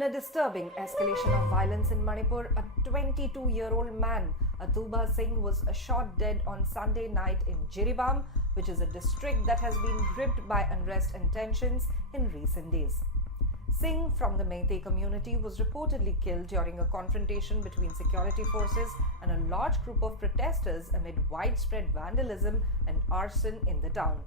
In a disturbing escalation of violence in Manipur, a 22-year-old man, Athouba Singh, was shot dead on Sunday night in Jiribam, which is a district that has been gripped by unrest and tensions in recent days. Singh from the Meitei community was reportedly killed during a confrontation between security forces and a large group of protesters amid widespread vandalism and arson in the town.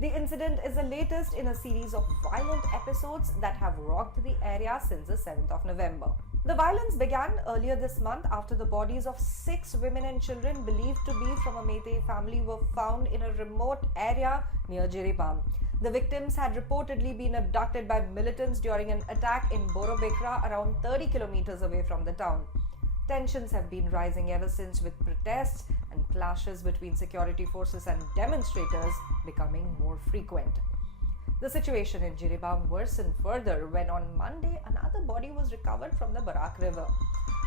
The incident is the latest in a series of violent episodes that have rocked the area since the 7th of November. The violence began earlier this month after the bodies of 6 women and children believed to be from a Meitei family were found in a remote area near Jiribam. The victims had reportedly been abducted by militants during an attack in Borobekra, around 30 kilometers away from the town. Tensions have been rising ever since, with protests and clashes between security forces and demonstrators becoming more frequent. The situation in Jiribam worsened further when on Monday another body was recovered from the Barak River.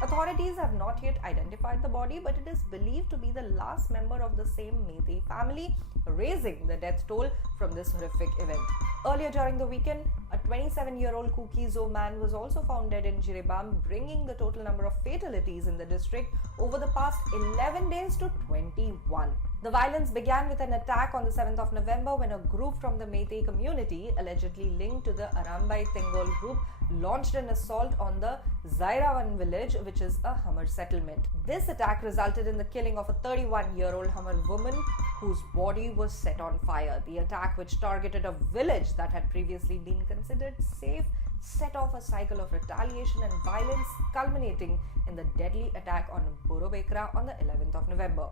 Authorities have not yet identified the body, but it is believed to be the last member of the same Meitei family, raising the death toll from this horrific event. Earlier during the weekend, a 27-year-old Kukizo man was also found dead in Jiribam, bringing the total number of fatalities in the district over the past 11 days to 21. The violence began with an attack on the 7th of November when a group from the Meitei community, allegedly linked to the Arambai Tengol group, launched an assault on the Zairawan village, which is a Hamar settlement. This attack resulted in the killing of a 31-year-old Hamar woman whose body was set on fire. The attack, which targeted a village that had previously been considered safe, set off a cycle of retaliation and violence, culminating in the deadly attack on Borobekra on the 11th of November.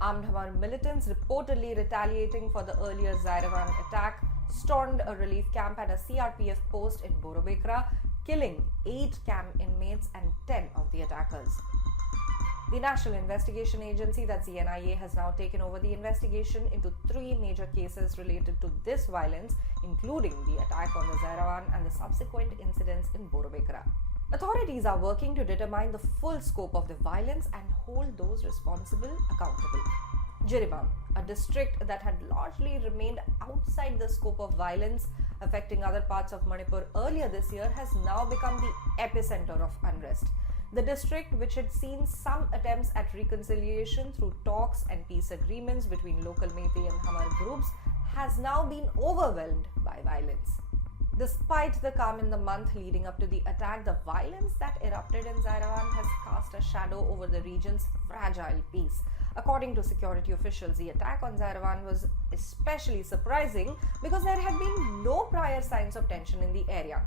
Armed Hamar militants, reportedly retaliating for the earlier Zairawan attack, stormed a relief camp and a CRPF post in Borobekra, killing 8 camp inmates and 10 of the attackers. The National Investigation Agency, that's the NIA, has now taken over the investigation into 3 major cases related to this violence, including the attack on the Zairawan and the subsequent incidents in Borobekra. Authorities are working to determine the full scope of the violence and hold those responsible accountable. Jiribam, a district that had largely remained outside the scope of violence affecting other parts of Manipur earlier this year, has now become the epicenter of unrest. The district, which had seen some attempts at reconciliation through talks and peace agreements between local Meitei and Hamar groups, has now been overwhelmed by violence. Despite the calm in the month leading up to the attack, the violence that erupted in Zairawan has cast a shadow over the region's fragile peace. According to security officials, the attack on Zairawan was especially surprising because there had been no prior signs of tension in the area.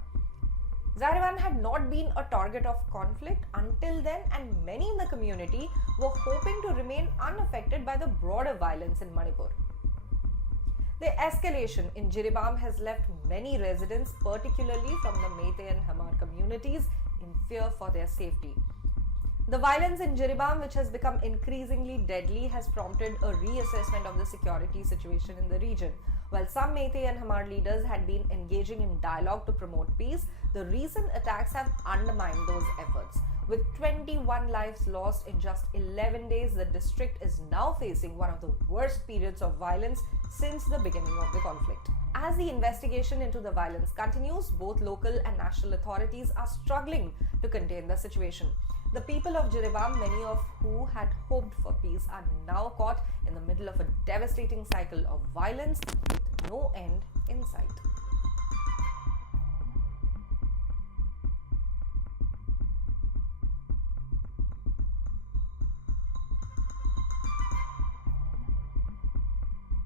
Zairawan had not been a target of conflict until then, and many in the community were hoping to remain unaffected by the broader violence in Manipur. The escalation in Jiribam has left many residents, particularly from the Meitei and Hamar communities, in fear for their safety. The violence in Jiribam, which has become increasingly deadly, has prompted a reassessment of the security situation in the region. While some Meitei and Hamar leaders had been engaging in dialogue to promote peace, the recent attacks have undermined those efforts. With 21 lives lost in just 11 days, the district is now facing one of the worst periods of violence since the beginning of the conflict. As the investigation into the violence continues, both local and national authorities are struggling to contain the situation. The people of Jiribam, many of who had hoped for peace, are now caught in the middle of a devastating cycle of violence with no end in sight.